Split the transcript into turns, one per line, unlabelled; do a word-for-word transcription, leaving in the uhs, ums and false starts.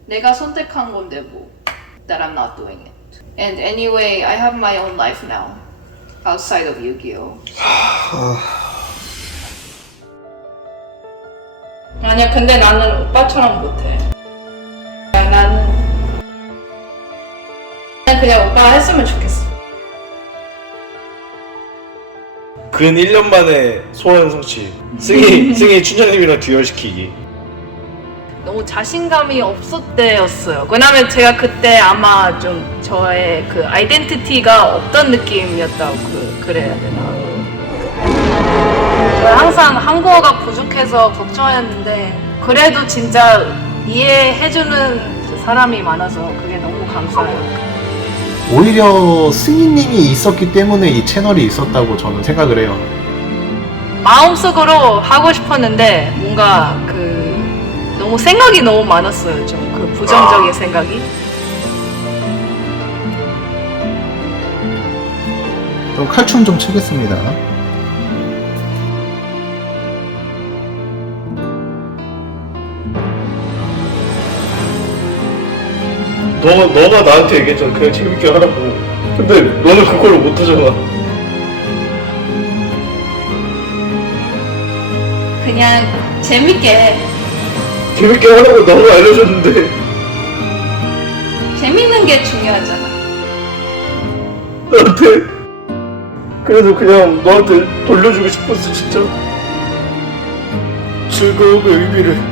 내가 선택한 건데 뭐. That I'm not doing it. And anyway, I have my own life now. Outside of Yu-Gi-Oh. 아니야, 근데 나는 오빠처럼 못해. 나는 그냥 오빠가 했으면 좋겠어.
근 일 년 만에 소원 성취. 승희, 승희 춘장님이랑 듀얼시키기.
너무 자신감이 없었대였어요. 왜냐면 제가 그때 아마 좀 저의 그 아이덴티티가 없던 느낌이었다고 그, 그래야 되나. 항상 한국어가 부족해서 걱정했는데 그래도 진짜 이해해주는 사람이 많아서 그게 너무 감사해요.
오히려 승희님이 있었기 때문에 이 채널이 있었다고 저는 생각을 해요.
마음속으로 하고 싶었는데 뭔가 그 너무 생각이 너무 많았어요. 좀 그 부정적인 생각이.
또 칼춤 좀 추겠습니다.
너가, 너가 나한테 얘기했잖아. 그냥 재밌게 하라고. 근데 너는 그걸 못하잖아.
그냥 재밌게
재밌게 하라고 너가 알려줬는데.
재밌는 게 중요하잖아.
나한테. 그래도 그냥 너한테 돌려주고 싶었어, 진짜. 즐거움의 의미를.